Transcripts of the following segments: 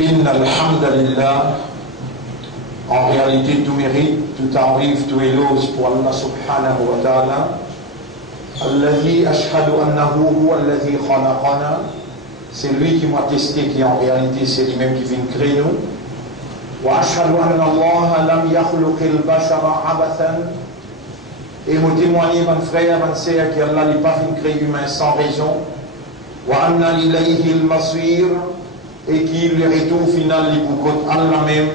Inna alhamdulillah. En réalité, tout mérite, tout arrive, tout éloge pour Allah subhanahu wa ta'ala. Alladhi ashhadu annahu huwa alladhi khalaqana. C'est lui qui m'a testé, qui en réalité c'est lui-même qui vient créer nous. Wa ashhadu anna Allah lam yakhluqil bashara abathan. Et me témoigner, mon frère, mon sœur, qu'Allah n'est pas fait créer l'humain sans raison. Wa anna ilayhi al-masir. Et qu'il le retour final, il vous compte Allah même.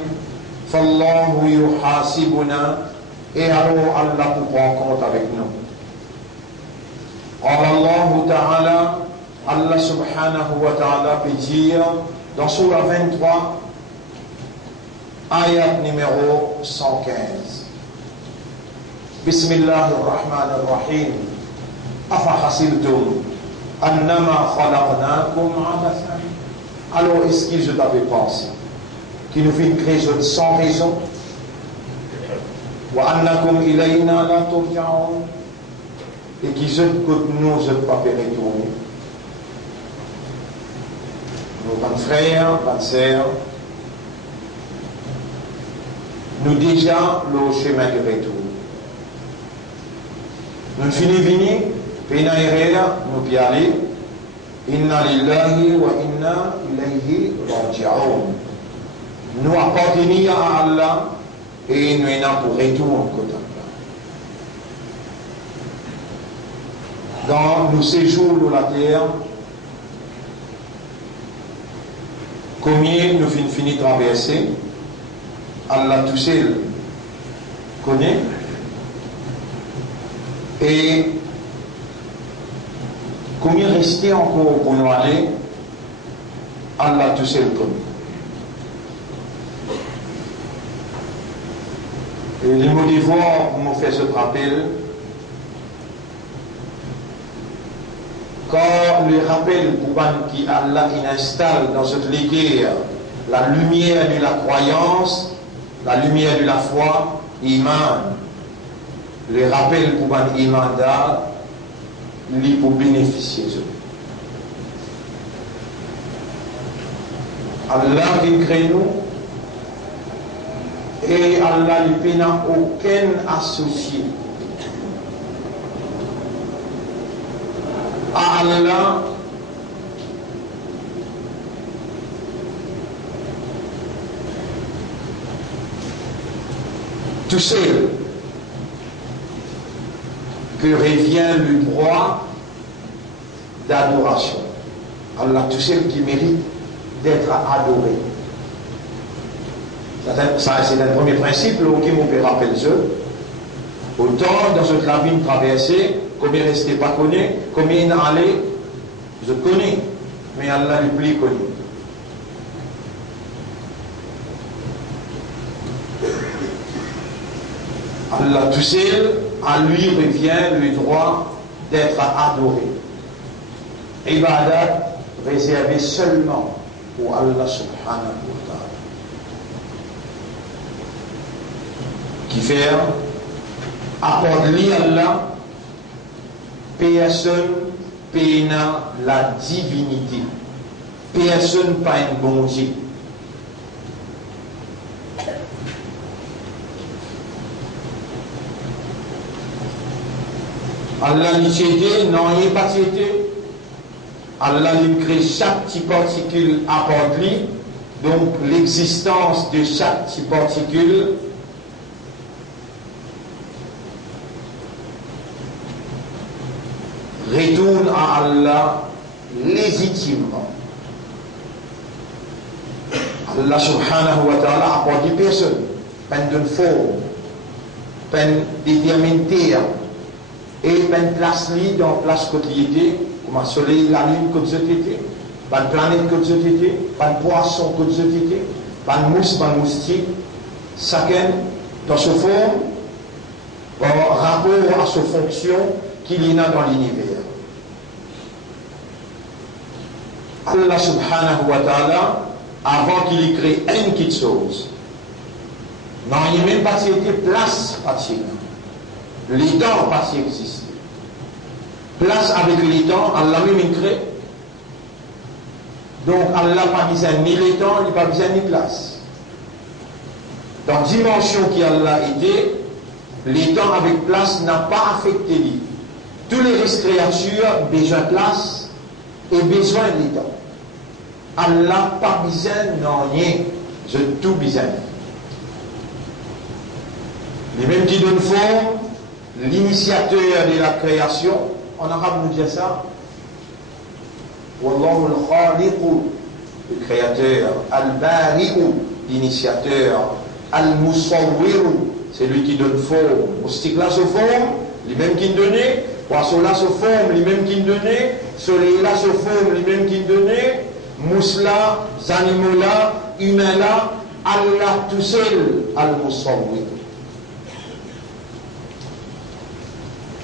Fallahu yuhasibuna. Et alors Allah vous prend compte avec nous. Allah Ta'ala, Allah subhanahu wa ta'ala peut dire dans Surah 23, ayat numéro 115. Bismillahirrahmanirrahim. Afa hasiltum annama khalaqnakum abathan. Alors est-ce que je t'avais pensé qui nous fait une création sans raison? Wa annakum ilayna la turja'un. Et qui se côté nous, je ne pas faire retourner. Nos bonnes frères, bonnes sœurs, nous déjà le chemin de retour. Nous finissons venir, pena irela, nous y aller. Inna lillahi wa inna ilayhi raji'un. Nous appartenons à Allah et nous sommes pour retour côté. Dans nos séjours de la terre, combien nous finissons de traverser, Allah tout seul connaît, et combien rester encore pour nous aller, Allah tout seul connaît. Et les mots d'ivoire m'ont fait ce rappel. Quand le rappel pour qui Allah installe dans cette ligueur la lumière de la croyance, la lumière de la foi, iman, le rappel pour iman d'Al, lui pour bénéficier de Allah qui crée nous et Allah lui n'a aucun associé. Allah tout seul que revient le droit d'adoration. Allah tout seul qui mérite d'être adoré. Ça, c'est un premier principe auquel on peut rappeler ça. Autant dans cette ravine traversée, combien restait pas connu, combien il allait, je connais, mais Allah le plus connu. Allah tout seul, à lui revient le droit d'être adoré. Ibadat réservé seulement pour Allah subhanahu wa ta'ala. Qui fait apporter Allah, personne n'a la divinité, personne pas un bon Dieu. Allah lui cédé, non, il n'est pas cédé. Allah lui crée chaque petite particule apporte lui, donc l'existence de chaque petite particule retourne à Allah légitimement. Allah subhanahu wa ta'ala apporte personne, pas d'une forme, pas déterminée, et pas une place libre dans la place quotidienne, comme le soleil, la lune, comme c'était, pas une planète comme c'était, pas un poisson comme c'était, pas une mousse, pas un moustique, chacun dans sa forme, en rapport à sa fonction qu'il y a dans l'univers. Allah subhanahu wa ta'ala, avant qu'il crée une petite chose, non, il n'y a même pas été place partielle. Les dents pas existé. Place avec les dents, Allah même crée. Donc Allah n'a pas besoin ni les temps, il n'a pas besoin ni place. Dans la dimension qui Allah était, les temps avec place n'a pas affecté lui. Tous les restes créatures besoin de place et besoin de temps. Allah n'a pas besoin de rien, je tout besoin. Les mêmes qui donnent forme, l'initiateur de la création, en arabe nous dit ça. Wallahu al-khaliqu, le créateur, al-bari'u, l'initiateur, al-musawwiru, c'est lui qui donne forme. Moustique là se forme, les mêmes qui donnent, poisson là se forme, les mêmes qui donnent, soleil là se forme, les mêmes qui donnent, mousse là, animaux là, humains là, Allah tout seul, al-musawwir.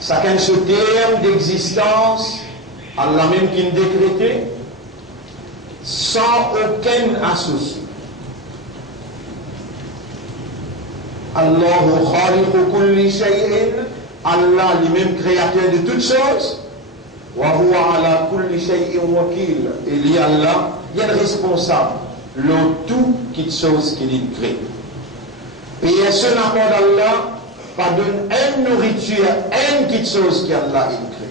Chacun ce terme d'existence, Allah même qui l'a décrété, sans aucun associé. Allahu khaliqu kulli shay'in, Allah lui-même créateur de toutes choses, wa huwa ala kulli shay'in wakil. Et lui Allah, il y a le responsable, le tout qui chose qu'il crée. Et ce n'a pas d'Allah, pas d'une nourriture, une petite chose qu'Allah crée.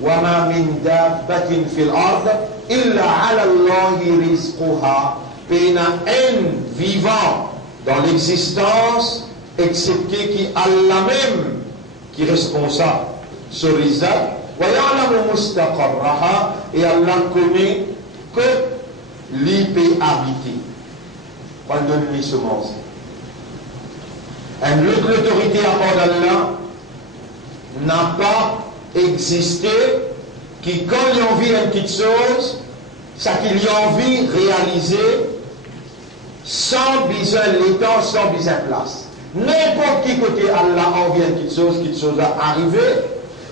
Wa ma min dabbatin fil ard illa ala Allahi rizquha. Pena un vivant dans l'existence, excepté qui Allah même qui est responsable. Sur Rizal, wa ya'lamu mustaqarraha, et Allah connaît que l'y peut habiter. Pendant les semences. Et l'autorité à part d'Allah n'a pas existé, qui quand il y a envie d'une petite chose, ça qu'il y a envie de réaliser sans besoin de temps, sans besoin de place. N'importe qui côté Allah a envie d'une petite chose à arriver,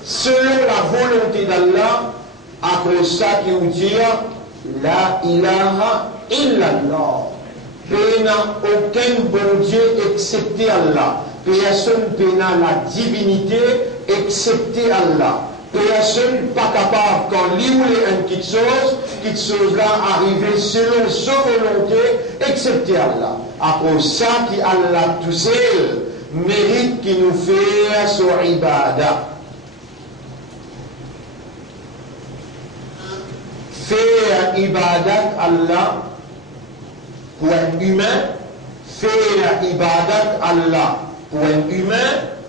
selon la volonté d'Allah, à cause ça qui vous dit la ilaha illallah. Il n'y a aucun bon Dieu excepté Allah. Personne n'a la divinité excepté Allah. Personne n'est pas capable, quand il y a une petite chose là arriver selon sa volonté, excepté Allah. À cause ça qui Allah tout seul mérite qui nous fait son ibadah. Faire ibadat Allah pour un humain, faire ibadat Allah pour un humain,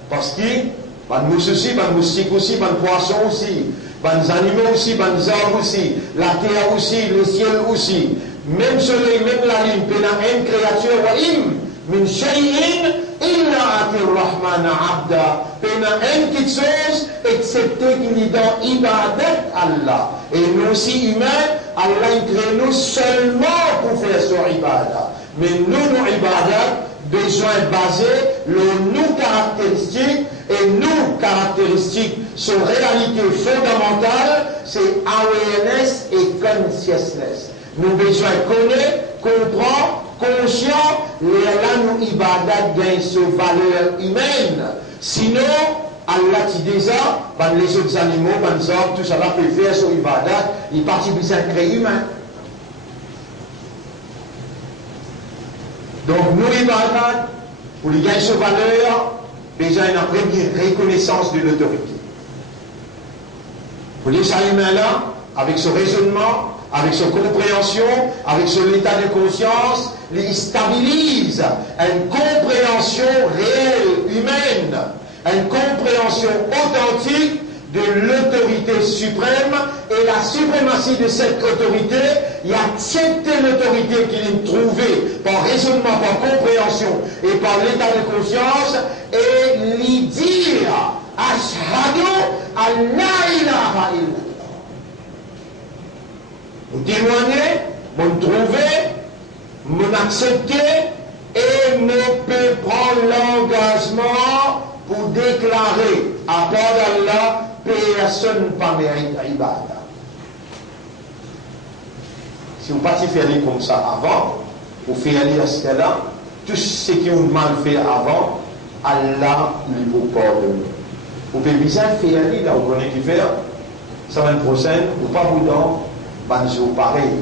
parce que ban mousse aussi, ban moustique aussi, ban poisson aussi, ban animaux aussi, ban arbres aussi, la terre aussi, le ciel aussi, même soleil, même la lune, pena une créature, wa im min shay'in illa atir rahman abda, pena une petite chose, excepté qu'il y dans ibadat Allah. Et nous aussi humains, Allah crée nous seulement pour faire son ibadat. Mais nous, nos ibadat, besoin basé, nos caractéristiques, et nos caractéristiques, son réalité fondamentale, c'est awareness et consciousness. Nous besoin connaître, comprendre, conscient, là nous ibadat gagne sa valeur humaine. Sinon, Allah ti déjà, les autres animaux, les hommes, tout ça va faire son ibadat, il participe à un créé humain. Donc, nous, ibadat, pour lui gagner sa valeur, déjà une première reconnaissance de l'autorité. Pour les humain-là, avec son raisonnement, avec son compréhension, avec son état de conscience, il stabilise une compréhension réelle, humaine, une compréhension authentique de l'autorité suprême et la suprématie de cette autorité, il accepte l'autorité qu'il a trouvée par raisonnement, par compréhension et par l'état de conscience et lui dire Ashhadu an la ilaha illallah. Vous témoignez, vous trouvez, vous acceptez et ne peut prendre l'engagement pour déclarer à part d'Allah, personne ne pas mérite ibadah. Si vous ne pas faire comme ça avant, vous faites à ce là, tout ce qui ont mal fait avant, Allah ne vous pardonne. Vous pouvez bien faire là, vous connaissez qui faire, semaine prochaine, ou pas vous dans, ben je vous pareil.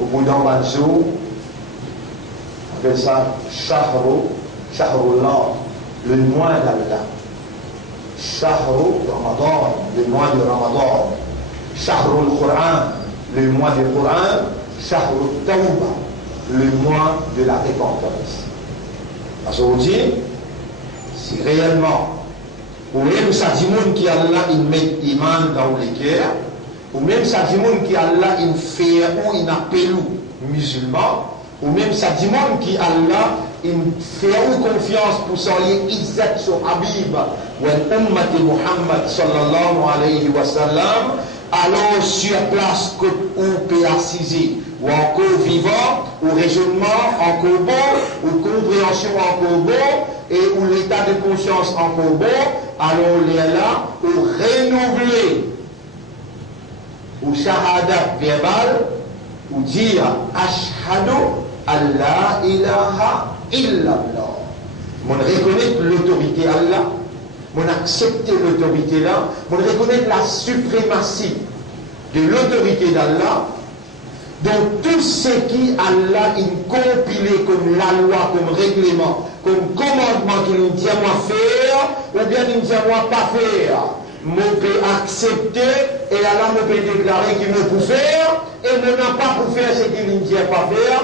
au bout d'un jour, on appelle ça Shahrullah, le mois d'Allah. Shahru Ramadan, le mois de Ramadan. Shahrul Quran, le mois du Coran. Shahrul Tawbah, le mois de la repentance. Parce qu'aujourd'hui, si réellement, ou même ça dit qui Allah il met iman dans les cœurs, ou même ça dit qui Allah il fait ou il appelle musulman, ou même ça dit qui Allah il fait ou confiance pour s'allier izzat sur Habib ou l'ummat de Muhammad sallallahu alayhi wa sallam, alors sur place ou peut assiser, ou encore vivant, ou raisonnement encore bon, ou compréhension encore bon, et ou l'état de conscience encore bon, alors on est là pour renouveler, ou shahadat verbal, ou dire ashhadu Allah ilaha illallah. On reconnaît l'autorité Allah, on accepte l'autorité là, on reconnaît la suprématie de l'autorité d'Allah. Donc tout ce qui Allah a compilé comme la loi, comme règlement, comme commandement qu'il nous dit à moi faire, ou bien il nous dit à moi pas faire, je peux accepter et Allah me peut déclarer qu'il me peut faire, et ne n'a pas pour faire ce qu'il nous dit à pas faire.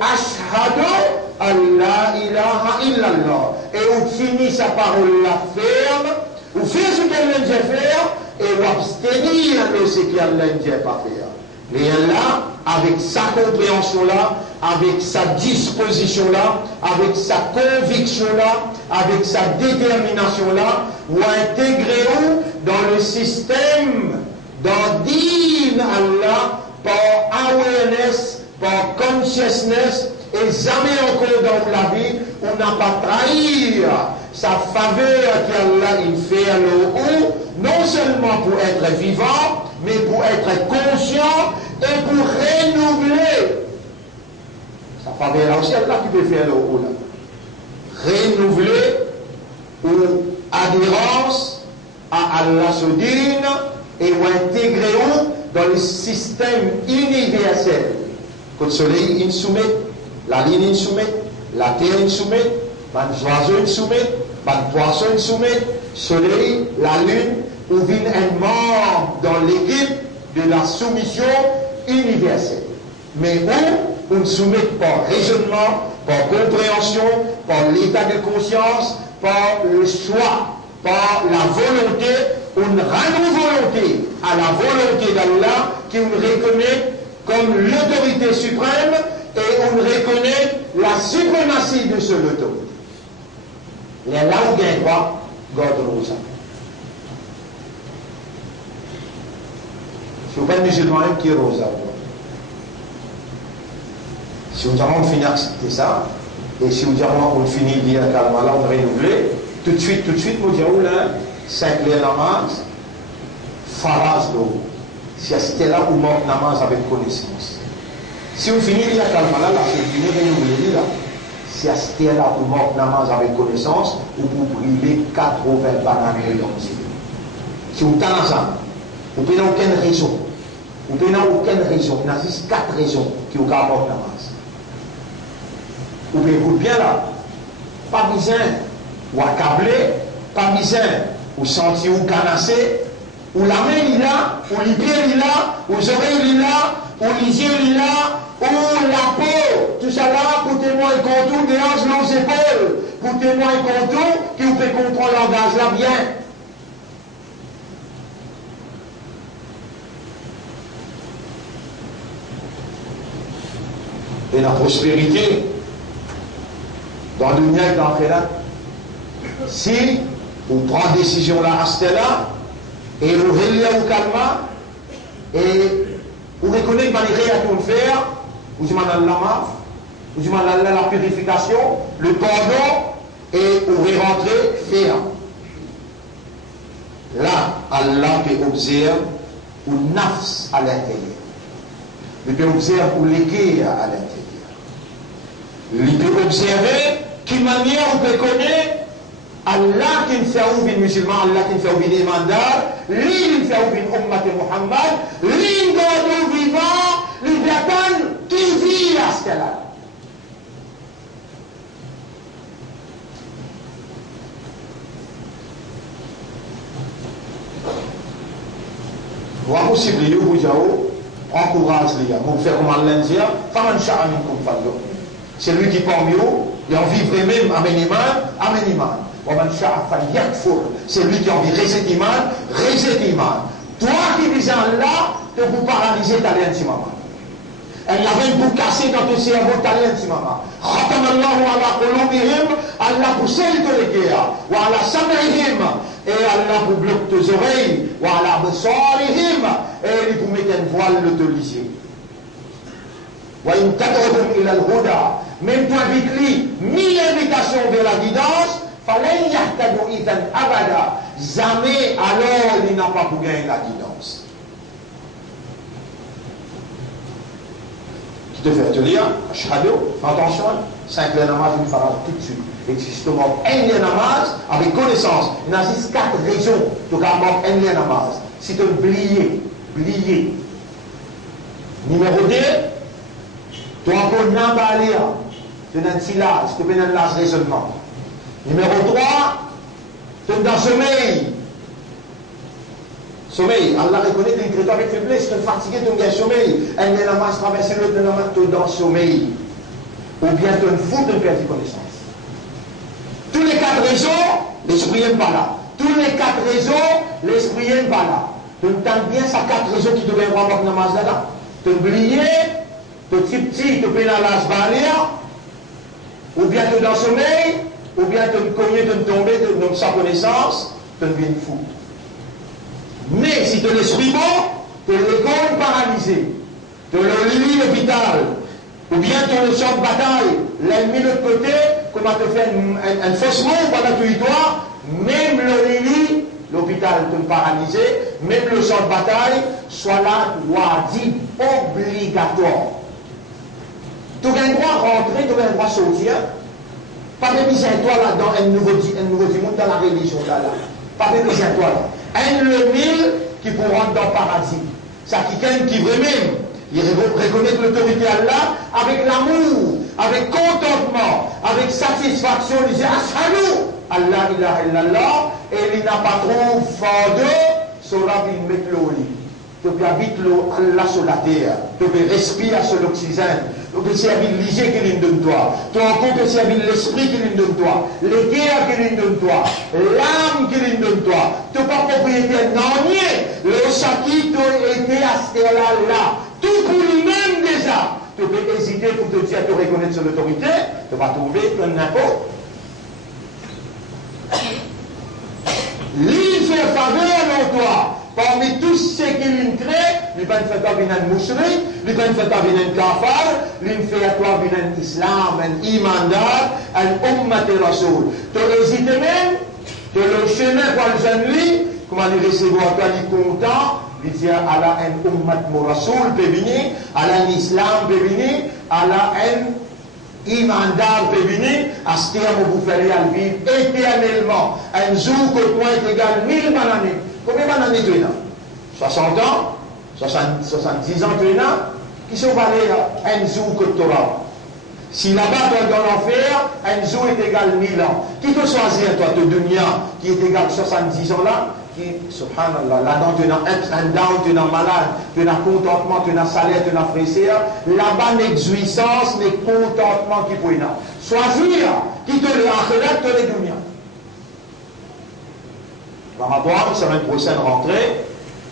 Ashhadu Allah ilaha illallah. Et on finit sa parole la ferme, on fait ce qu'elle nous dit à faire, et on abstenir de ce qu'elle nous dit à pas faire. Mais là, avec sa compréhension-là, avec sa disposition-là, avec sa conviction-là, avec sa détermination-là, ou intégrer dans le système d'Adin Allah par awareness, par consciousness, et jamais encore dans la vie, on n'a pas trahi sa faveur qu'Allah il fait à l'eau, non seulement pour être vivant, mais pour être conscient et pour renouveler. Ça faveur là aussi, Allah qui peut faire le haut là. Renouveler ou adhérence à Allah Soudine et ou intégrer dans le système universel. Quand le soleil il soumet, la lune il soumet, la terre il soumet, les oiseaux il soumet, les poissons il soumet, soleil, la lune, ou vient un membre dans l'équipe de la soumission universelle. Mais on ne soumet par raisonnement, par compréhension, par l'état de conscience, par le choix, par la volonté, on rend volonté à la volonté d'Allah qui on reconnaît comme l'autorité suprême et on reconnaît la suprématie de ce autorité. Les là où il y a un droit, God nous a. Si vous n'êtes pas musulman, qui est rosa. Si vous avez fini d'accepter ça, et si vous dites on finit de dire calme là, on renouvelle, tout de suite, vous dites là, 5 les namaz, faraz d'eau. Si c'était là où manque namaz avec connaissance. Si vous finissez de dire calme là, c'est fini renouveler là. Si c'était là où manque namaz avec connaissance, vous pouvez brûler 80 bananes dans le ciel. Si vous avez ça, vous n'avez aucune raison. Vous n'avez aucune raison. Il y a juste 4 raisons qui vous apportent la masse. Vous pouvez écouter bien là. Pas besoin ou accabler, pas besoin ou sentir ou canasser, ou la main il là, ou les pieds il là, ou les oreilles il là, ou les yeux il là, ou la peau, tout ça là pour témoin et contour des hanches dans les épaules, pour témoin et contour qui vous fait comprendre le langage là bien. Et la prospérité dans le dunya et dans l'akhirat. Si vous prenez décision là à ce là et vous relevez au calme et vous reconnaissez que malgré à tout faire, vous demandez la main, vous demandez la purification, le pardon et vous rentrez faire. Là, Allah peut observer ou nafs à l'intérieur. Il peut observer ou l'équerre à l'intérieur. Il peut observer quelle manière on peut connaître Allah qui fait ouvrir les musulmans, Allah qui fait ouvrir les mandats, lui qui fait ouvrir l'ummat de Muhammad, lui qui est vivant, lui qui attend possible, vous dire, encourage les gars, vous faire comme Allah dit, c'est lui qui parmi vous, et en vivre même, amen iman. C'est lui qui a envie de reset iman. Toi qui dis Allah, te vous paralyser ta maman. Elle avait pour casser dans ton cerveau ta maman. Khatamallahu ala qulubihim, Allah pour celle de l'éguerre, wa ala sam'ihim, et Allah pour bloquer tes oreilles, wa ala basarihim, et il pour mettre un voile de te liser. Wa in tad'uhum ila al-huda, même toi vite-li, 1000 invitations vers la guidance, fallait yahtadu idhan abada, jamais alors il n'a pas pour gagner la guidance. Qui te fait te lire, ashhadu, attention, 5 namaz, il fera tout de suite. Exactement, un namaz avec connaissance. Il y a 4 raisons pour avoir un namaz. Si tu oublies. Numéro 2, tu as un nambalia. Tu as un silage, tu as un raisonnement. Numéro 3, tu es dans sommeil. Sommeil, Allah reconnaît que tu es avec faiblesse, tu es fatigué, tu es sommeil. Un namaz traverse l'autre namaz, tu es dans sommeil. Ou bien tu es fou, tu perds connaissance. Tous les 4 raisons, l'esprit n'est pas là. Tous les 4 raisons, l'esprit n'est pas là. Tu entends bien ces 4 raisons qui devaient avoir dans namaz là. Tu oublies, tu es petit, tu peux dans l'âge barrière, ou bien tu es dans sommeil, ou bien tu es cogné, tu es tombé, donc sans connaissance, tu deviens fou. Mais si tu es l'esprit bon, tu es l'école paralysé, tu es le lit l'hôpital, ou bien tu es le champ de bataille, l'ennemi de l'autre côté, comment te faire un fausse mot pendant que tu y dois, même le lit, l'hôpital te paralysé, même le champ de bataille, soit là, wadi, obligatoire. Tu as le droit de rentrer, tu as le droit de sortir. Pas de misère toi là-dedans, un nouveau monde dans la religion là. Pas de misère toi là. Un le mille qui pour rentrer dans le paradis. Ça quelqu'un qui vraiment, il reconnaît l'autorité Allah avec l'amour, avec contentement, avec satisfaction. Il dit Ashhadu Allah ilaha illallah, et il n'a pas trop fort de cela il met l'eau. Tu peux habiter l'eau Allah sur la terre. Tu peux respirer sur l'oxygène. Tu peux servir l'hygiène qui vient de toi. Tu as encore que servir l'esprit qui vient de toi. Les guerres qui viennent de toi. L'âme qui vient de toi. Tu n'as pas propriété non le chaki t'a été à ce là. Tout pour lui-même déjà. Tu peux hésiter pour te dire, te reconnaître son autorité. Tu vas trouver un impôt. L'île fait faveur en toi. Parmi tous ceux qui l'ont créé, il va faire toi venir un mouchri, il va faire toi venir un kafar, il fait toi venir un islam, un imandar, un ummat et rasoul. Tu hésites même, que le chemin pour le jeune lit, comment il recevoir toi, il est content, il dit Allah un ummat mon rasoul peut venir, Allah un islam peut venir, Allah un imandar peut venir, à ce terme vous ferez vivre éternellement. Un jour que toi est égal 1000 années. Combien d'années tu as? 60 ans, 70 ans tu as, qui sont valés un jour que tu auras. Si là-bas tu es dans l'enfer, un jour est égal 1000 ans. Qui te choisir toi, te dunya, qui est égal 70 ans là, qui, subhanallah, là-dedans tu as un down, tu as malade, tu as contentement, tu as salaire, tu as fraîcheur. Là-bas, l'exuissance, les contentements qui peut y avoir. Choisir, qui te le akhirat, te le dunya. Ramadan, c'est une prochaine rentrée.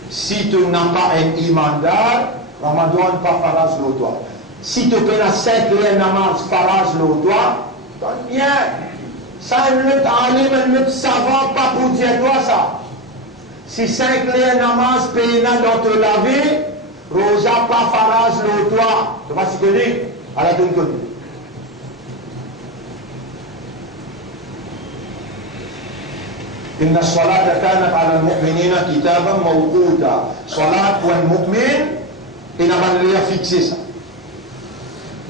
Si tu n'as pas un imandar, Ramadan pas farage le toit. Si tu as 5 namaz farage le toit, donne bien. Ça, un autre savant, pas pour dire toi ça. Si 5 namaz payent dans te laver, Rosa pas farage le toit. Tu vas se connaître à la donne connue. إن الصلاة كانت على المؤمنين كتابا موقوتا. صلاة والمؤمن إنما اللي fixé ça.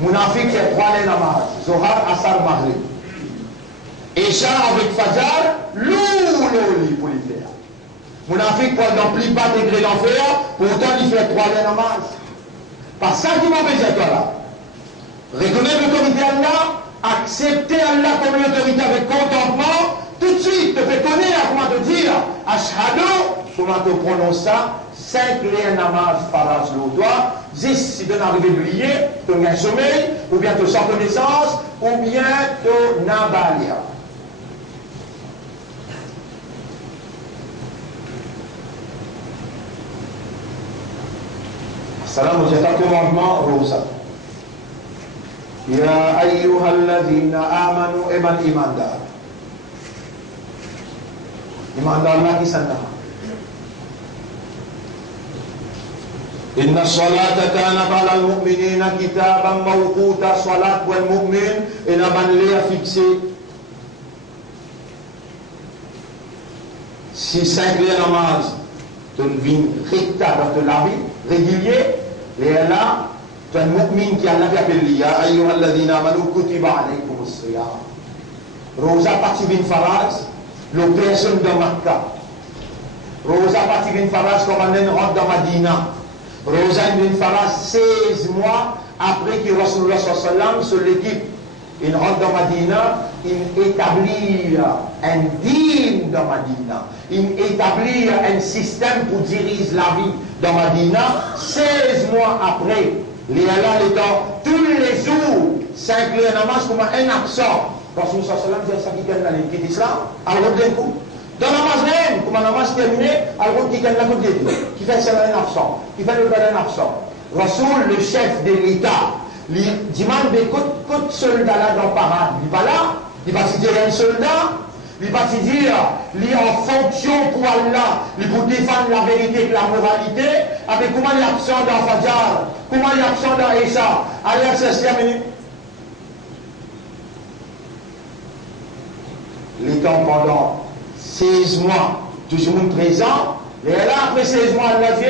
Munafiq fait 3 namaz, Zohar, Asar, Maghrib. Isha avec Fajr, l'ouli pour les faire. Munafiq pour dans plus bas degré d'enfer, pourtant il fait 3 namaz. Par ça qui m'a besoin toi là. Reconnaître l'autorité Allah, accepter Allah comme l'autorité avec contentement. Tout de suite, te fais connaître comment te dire Ashhadu, comment te prononcer ça, 5 les namaz faraz l'autoir, 10 si tu arrives à oublier, tu as un sommeil, ou bien tu as sans connaissance, ou bien tu n'as balia. Salam au Jata commandement Rosa. Ya ayyuhalladhina amanu eman imandar. Imandar lagi sana. Inna salata kanat ala al-mu'minina kitaban mawquta. Salat wal mu'min ina man l'a fixé. Si 5 les namaz tu vin recta dans la vie régulier, les là tu es un mu'min qui a appelé ya ayyuhalladhina amanu kutiba alaykumus siyam. Rosa parti bin faraz, le personne de Makkah. Rosa parti bin faraz comme un rentre dans Madina. Rosa bin faraz 16 mois après que Rasulullah sallallahu sur l'équipe, il rentre dans Madina, il établit un dîme dans Madina, il établit un système pour diriger la vie dans Madina. 16 mois après, les Allah étant tous les jours, 5 les namaz comme un absent. Rasulullah sallallahu dit ça qui gagne la ligne qui l'islam, alors d'un coup. Dans la namaz même, comme un namaz terminé, alors qui gagne la côté, qui fait ça un absent, qui fait le un absent. Rasoul, le chef de l'État, il demande des côtes soldats là dans parade. Il va là, il va se dire un soldat, il va se dire, il est en fonction pour Allah, il pour défendre la vérité et la moralité, avec comment il est absent dans Fajr, comment il est absent dans Issa. Allez, c'est terminé. L'État pendant 16 mois, toujours présent, et là, après 16 mois, Allah dit,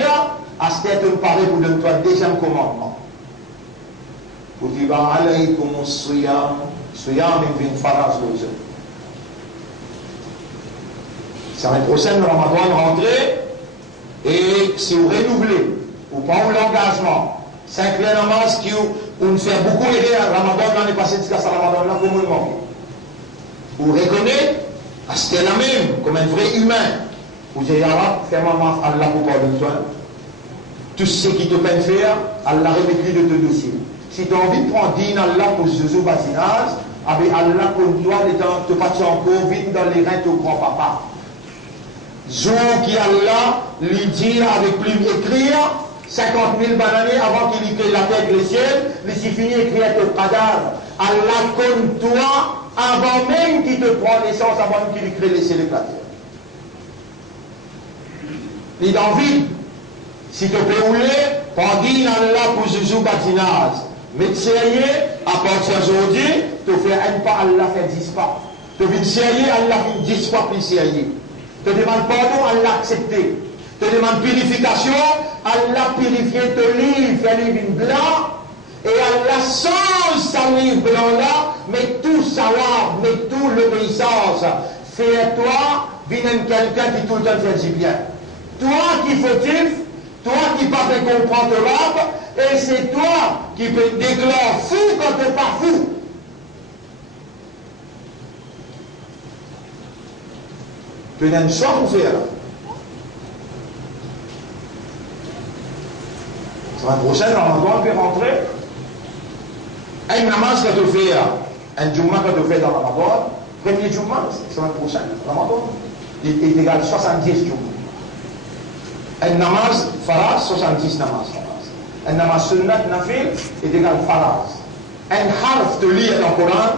à ce tête, on paraît pour donner toi le deuxième commandement. Kutiba alaykum as-siyam, siyam bin faraz l'autre. Ça va être prochaine Ramadan rentrée, et si vous renouvelez, ou pas l'engagement, 5 les namaz qui ont fait beaucoup aider à Ramadan l'année passée, jusqu'à ce Ramadan là, comme on manque. Vous reconnaissez, à ce là même, comme un vrai humain, vous dites, Allah, fais-moi maaf, Allah pour pardonner toi. Tout ce qui te peine faire, Allah remet de te dossier. Si tu as envie de prendre din Allah pour Zouzou Batinaz, avec Allah comme toi, te passer encore vite dans les reins de grand-papa. Zou qui Allah lui dit avec plume écrire 50 000 bananes avant qu'il écrit la terre et le ciel, il s'est fini écrire ton cadavre. Allah comme toi avant même qu'il te prend naissance, avant même qu'il écrit les ciels et la terre. Il est envie. Si tu peux rouler, prends din Allah pour Zouzou Batinaz. Mais sérieux, à partir d'aujourd'hui, tu fais un pas, Allah fait 10 pas. Tu viens sérieux, Allah fait 10 fois plus sérieux. Tu demandes pardon, Allah accepte. Tu demandes purification, Allah purifie ton livre, fait livre blanc. Et Allah change sa livre blanc là, mais tout savoir, mais tout l'obéissance. Fais-toi, viens quelqu'un qui tout le temps fait du bien. Toi qui fautif, toi qui ne peux pas comprendre l'arabe, et c'est toi qui peux déclarer fou quand tu n'es pas fou. Tu as un choix pour faire. La prochaine, on peut rentrer. Un namaz que tu fais, un Jumma que tu fais dans Ramadan, premier Jumma, c'est la semaine prochaine, Ramadan, il est égal à 70 Jumma. Un namaz, faraz, 70 namaz. Un namaz sunnat nafil est égal à faraz. Un harf de lire dans le Coran,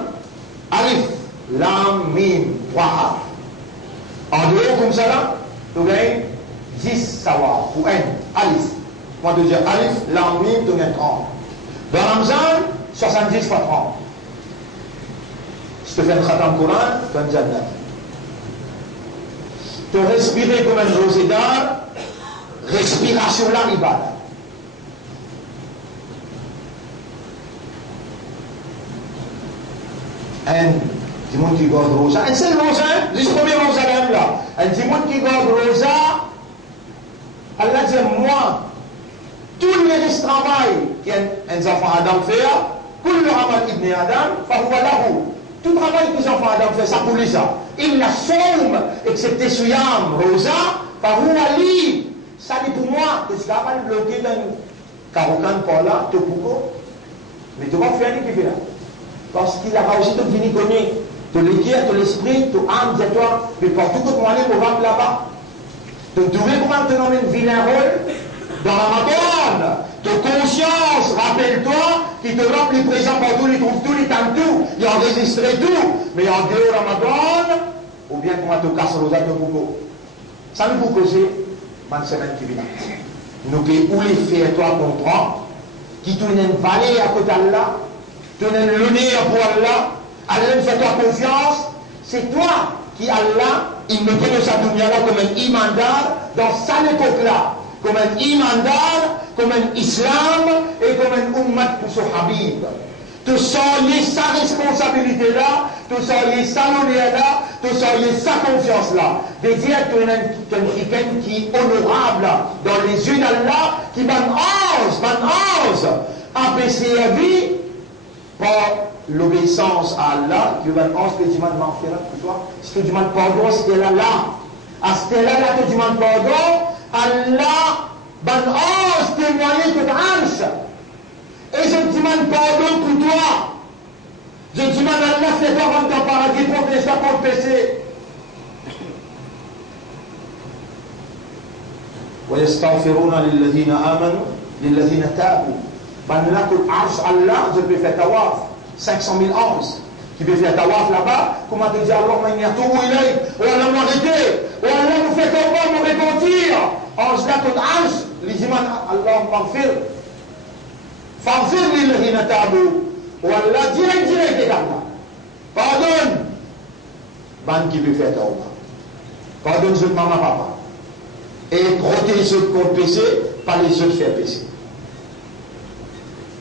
alif, lam, mim, trois harf. En dehors comme ça là, tu gagnes 10 savoir pour un alif. Moi tu dis alif, lam, mim, tu gagnes 30. Dans Ramzan, 70 fois 30. Si tu fais un khatam Coran, tu as un jannat. Tu respires comme un rosé d'art. Respiration là, ibada. Un dimanche qui garde rosa, un seul rosa, juste premier rosa là. Un dimanche qui garde rosa, Allah dit moi, tous les restes travail qu'un enfant Adam fait, tout le ramal ibn Adam, tout travail que les enfants Adam fait, ça pour lui ça. Il la somme, excepté Souyam, rosa, par où Ali. Ça dit pour moi, que tu vas pas le bloquer dans le carocan pour là, te pourquoi. Mais tu vas faire ce qu'il fait là. Parce qu'il a aussi tout fini connaître. Tu le cœur, tu l'esprit, tu âme, c'est toi. Mais partout que tu vas aller pour voir là-bas. Tu trouves comment tu nommes un vilain rôle dans Ramadan. Ta conscience, rappelle-toi, qui te remplit présent partout, il trouve tout, il tente tout, il enregistre tout. Mais en dehors Ramadan, ou bien comment tu casses les autres beaucoup. Ça nous peut causer, une semaine qui vient. Nous qui où les faire toi comprendre, qui tourne une vallée à côté d'Allah, tourne une lumière pour Allah, Allah fait toi confiance, c'est toi qui Allah, il me donne sa dunya là comme un imandar dans sa époque-là, comme un imandar, comme un islam et comme un ummat pour son habib. Tu sors sa responsabilité là, tu sors sa lumière là, tu sors sa confiance là. De dire que tu es quelqu'un qui est honorable dans les yeux d'Allah, qui va a servi par l'obéissance à Allah, qui va que tu demandes pour toi. Si tu demandes pardon, c'était là. À c'était là, tu demandes pardon, Allah va témoigner que tu as. Et je te demande pardon pour toi. Je te demande à Allah, fais-toi rentrer dans le paradis pour que ça pour le péché. ويستغفرون للذين آمنوا للذين تابوا. Ben là, que Allah, je peux faire tawaf. 500 000 ans qui peut faire tawaf là-bas. Comment te dire, Allah, il y a tout où il est. Ou Allah m'arrêter. Ou Allah nous fait tawaf, nous repentir. Ange là, tout ange. Les imams, Allah m'enfile. Fafir lilladhina tabu. Wallah direct Allah. Pardonne. Ban qui peut faire tawbah. Pardonne ceux de maman, papa. Et protège ceux qui ont péché, pas les autres faire pécher.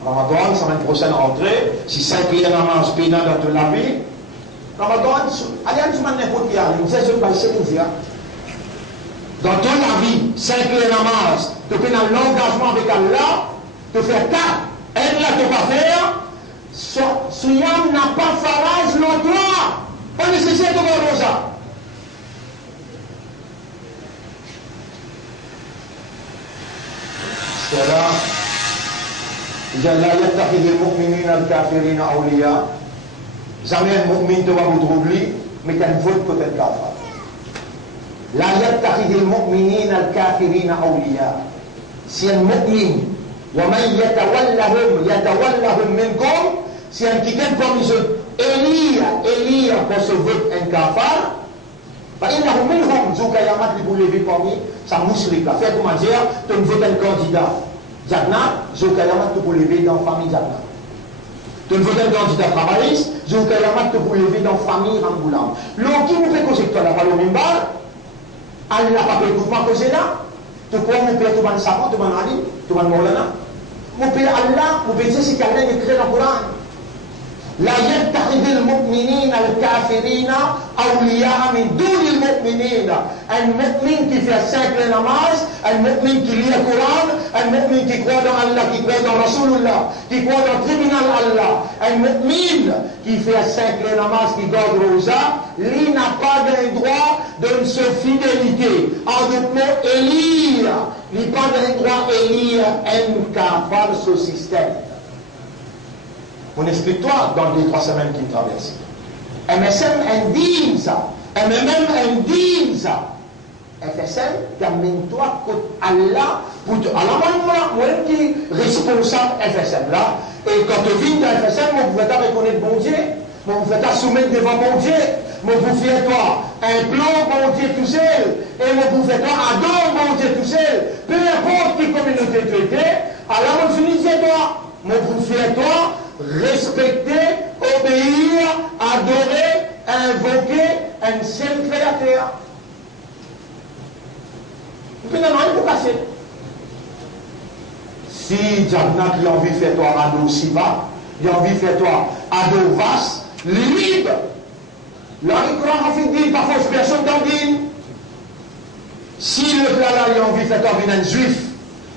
Ramadan, semaine prochaine rentrée, si 5 prières namaz pénal dans toute la vie, Ramadan, allez à tout le monde n'importe qui a, il disait je vais essayer de dire. Dans toute la vie, 5 prières namaz, tu fais dans l'engagement avec Allah, tu fais ta. Elle là, tu vas faire. Souyam n'a pas farage l'emploi. Pas nécessaire de voir ça. C'est là. Jalla yattakhidul mu'minina al-kafirina awliya. Jamais un mu'min ne va vous troubler, mais tu as une faute côté de kafir. La yattakhidul mu'minina al-kafirina awliya. Si un mu'min ومن يتولهم منكم si un quelqu'un comme élire pour se vote un kafar فإنه منهم ذو قيامات li pour lever parmi ça mushrik là fait comment dire tu votes un candidat Jannat ذو قيامات pour lever dans famille Jannat tu votes un candidat travailliste ذو قيامات pour lever dans famille Ramboulam l'on qui nous fait causer que toi là pas le mimbar Allah pas fait tout causer là tu crois mon père, tu vas le savant, tu vas Ali, tu vas le Maulana. Mon père Allah, mon père c'est qu'Allah écrit dans le Coran. La yattakhidul mu'minina al-kafirina awliya min dunil mu'minina. Un mu'min qui fait 5 namaz, un mu'min qui lit le Coran, un mu'min qui croit dans Allah, qui croit dans Rasulullah, qui croit dans le tribunal Allah, un mu'min qui fait 5 namaz, qui garde rosa, lui n'a pas de droit de se fidélité. En d'autres mots, élire, il n'a pas de droit d'élire un kafar ce système. On explique toi dans les 3 semaines qui traversent. MSM indigne ça. MMM indigne ça. FSM, termine-toi contre Allah. Alors moi qui est responsable FSM là. Et quand tu viens de FSM, vous pouvez reconnaître bon Dieu. Vous pouvez soumettre devant bon Dieu. Vous pouvez toi un plan bon Dieu tout seul. Et vous pouvez toi adore bon Dieu tout seul. Peu importe quelle communauté tu étais. Alors vous finissez toi. Vous pouvez toi respecter, obéir, adorer, invoquer un seul créateur. Finalement, il faut casser. Si Jannat a envie de faire toi ado Siva, il a envie de faire toi ado Vas, libre. Là, il croit en fait dire par force personne dans le. Si le plat là, il a envie de faire toi un juif,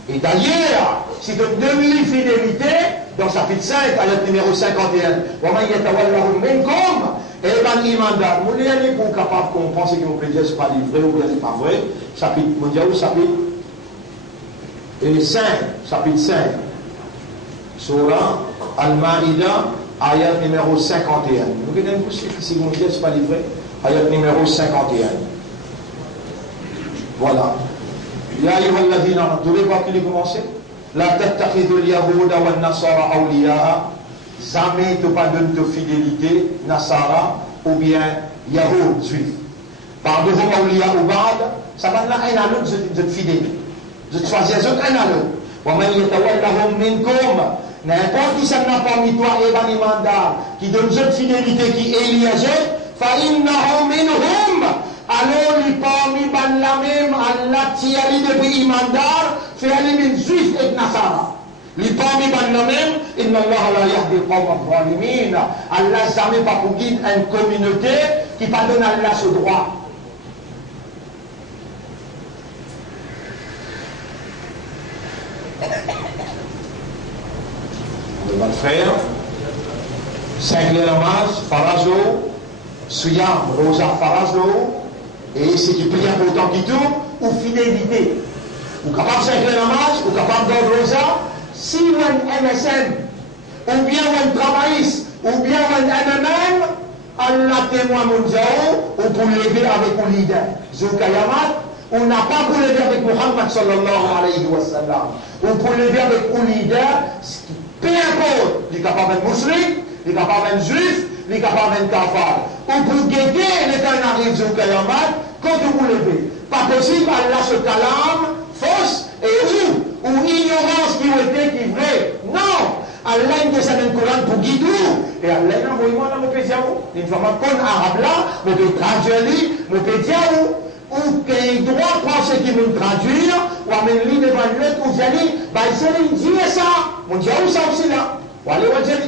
et d'ailleurs, si tu as demi-fidélité, dans chapitre 5, à la numéro 51, وَمَنْ يَتَوَلَّهُمْ مِنْكُمْ et ben imanda, vous l'avez pour capable qu'on pense que mon plaisir c'est pas vrai ou bien c'est pas vrai. Chapitre mondial ou chapitre et 5, chapitre 5. Surah Al-Ma'idah, ayat numéro 51. Vous venez vous suivre si vous me dites, c'est pas livré. Ayat numéro 51. Voilà. Ya ayyuhalladhina, vous voulez voir qu'il est commencé? La tattakhidul yahuda wa nasara awliya'a. Jamais tu pas donne de fidélité, Nasara ou bien Yahoud, juif. Par devant awliya ou ba'd, ça va là un à l'autre de fidélité. Je choisis un à l'autre. Wa man yatawallahum minkum. N'importe qui s'en a parmi toi et Bani Mandar, qui donne cette fidélité qui est liagée, fa innahum minhum. Alors, il parmi ban la même, Allah tiari depuis Imandar, fait aller min juif et Nasara. Il parmi ban la même, inna Allah la yahdi qawm al-zalimin. Allah jamais pas pour guider une communauté qui pas donne Allah ce droit. Le bon frère, 5 namaz, farazo, suyam, rosa farazo, et ce qui est plus important qui tout, ou fidélité. Ou capable de 5 namaz, ou capable de rosa, si vous êtes MSM, ou bien vous êtes travailliste, ou bien vous êtes MMM, Allah témoin mondial, ou pour lever avec un leader. Zoukayamat, on n'a pas pour lever avec Muhammad sallallahu alayhi wa sallam. Ou pour lever avec un leader, peu importe, il est capable d'être musulman, il est capable d'être juif, il est capable d'être kafar. Ou pour guetter les temps arrive Zoukayamat, quand vous levez. Pas possible, Allah se calame, fausse, et ou ignorance qui était qui vrai. Non! Allah a descendu le Coran pour guider et Allah a envoyé moi dans mon pays. Une fois qu'on arabe là, je peux traduire, je peux dire ou qu'il doit penser qu'il me traduire, ou amener devant l'autre, ou dire, bah il dit ça, mon Dieu, ça aussi là. Ou aller au dire.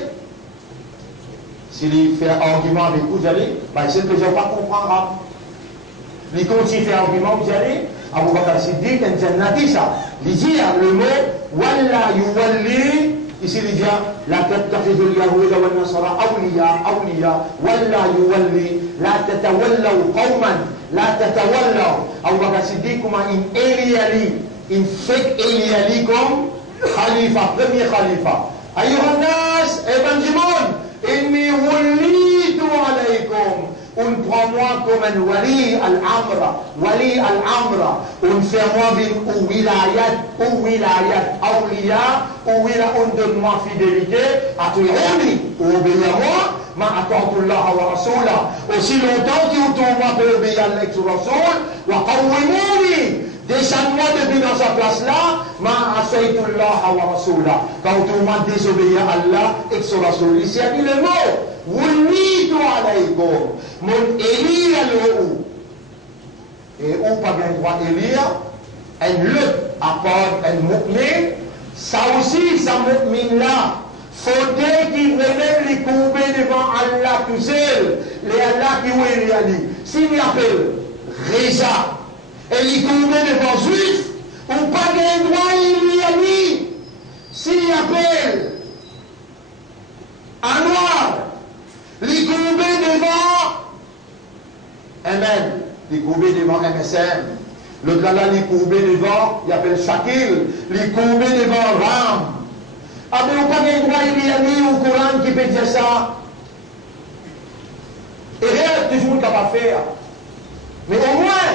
S'il fait un argument avec vous, bah il ne peut pas comprendre. Il continue à faire un argument, vous allez. Abu Bakr Siddiq, il ça. Il dit le mot Walla yuwalli. Ici il dit la tattakhidul yahuda wa nasara awliya Walla yuwalli la tatawallaw qawman la tatawallaw. Abu Bakr Siddiq comme une Eliali, une fake Eliali comme khalifa, premier khalifa. Ayyuhan nas, ibn Jimon, inni wallitu alaykum. On prend moi comme un wali al-amra, on fait moi une wilayat, awliya, on donne moi fidélité, à tout le monde, obéir à moi, ma attendullah wa rasulah. Aussi longtemps qu'il tourne moi pour obéir à l'ex-rasoul, wa qawwimuni, descends-moi depuis dans sa place là, ma asaytullah wa rasulah. Quand on m'a désobéi à Allah, ex-rasoul, ici a dit le mot. Wulitu alaykum, mon élire le et on pas bien droit élire, un lutte à part un mu'min, ça aussi, ça mu'min là, faudrait qu'il remette les combats devant Allah tout seul, les Allah qui ont élire. S'il y appelle Reza, et les combats devant Juif, on pas bien droit élire. S'il appelle Anwar, les courbés devant MM, les courbés devant MSM. L'autre là, les courbés devant, il appelle Shakil, les courbés devant Ram. Ah, mais on n'a pas de droit, il y a mis au Coran qui peut dire ça. Et rien, tout le monde capable de faire. Mais au moins,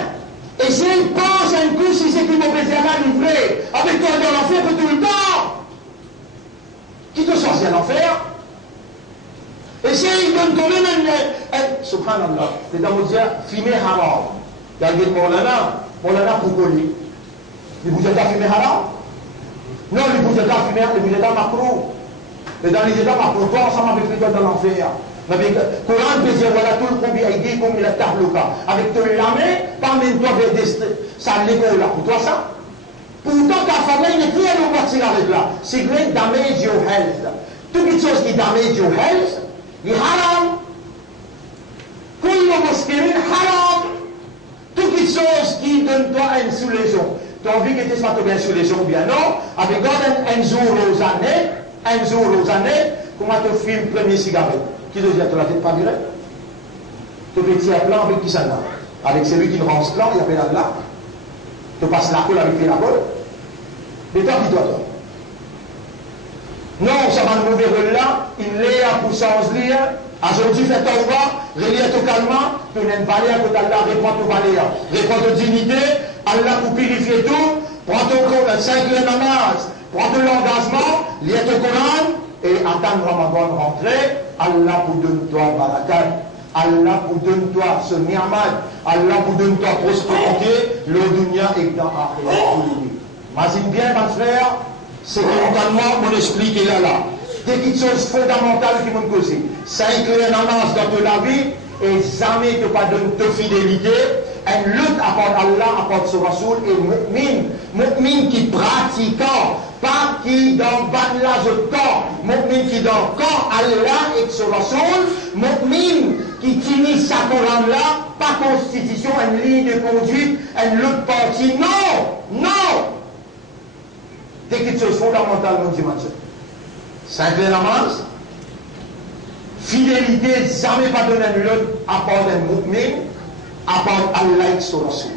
et s'il pense un coup, si c'est qu'il m'a fait à livrer, avec toi dans l'enfer pour tout le temps, qui te sortit à l'enfer? Et si il donne quand même subhanallah, les dames disent, fumer haram. Il y a des Molana pour coller. Les boujeta fumer haram? Non, les boujeta fumer, les boujeta macro. Et dans les états macro, toi ensemble avec les gars dans l'enfer. Avec le Coran peut dire, voilà tout le combi a dit comme il a tablouka. Avec toi la main, pas même toi ça l'égo là, pour toi ça. Pourtant, ta famille n'est plus à nous partir avec là. C'est great damage your health. Toutes les choses qui damage your health, les haram, كل مسكرين haram, toutes les choses qui donnent toi une sous-lésion. Tu as envie que tu sois bien sous-lésion ou bien non, avec un jour aux années, comment tu fumes le premier cigarette? Qui te dit, tu la fais pas direct? Tu fais tiers plan avec qui ça là? Avec celui qui ne range plan, il appelle Allah. Tu passes la colle avec la colle. Mais toi qui dois toi. Non, ça va nous ouvrir là, il est à puissance lire, aujourd'hui fait ton roi, relier tout calmement, tu n'aimes pas lire que Allah répond tout valer, répond de dignité, Allah pour purifier tout, prends ton 5 namaz, prends ton engagement, lis ton Coran, et attends Ramadan rentrer, Allah pour donne-toi barakat, Allah pour donne-toi ce ni'mat, Allah pour donne-toi prospérité, le dunya et dans l'akhirat. Imagine bien, mon frère, c'est que totalement mon esprit qui est là. Des petites choses fondamentales qui m'ont causé. 5 namaz dans toute la vie, et jamais tu pas donné de fidélité. une lutte apporte Allah, apporte ce Rasoul et mu'min qui pratiquant, pas qui dans ban de corps, mu'min qui dans corps Allah et ce Rasoul, mu'min qui tient sa Coran là, pas constitution, une ligne de conduite, une lutte partie, non, non. Dès qu'il chose fondamentale, mon dimanche. 5 namaz, fidélité, jamais pas donner une lutte, apporte un mu'min, apporte Allah et son Rasoul.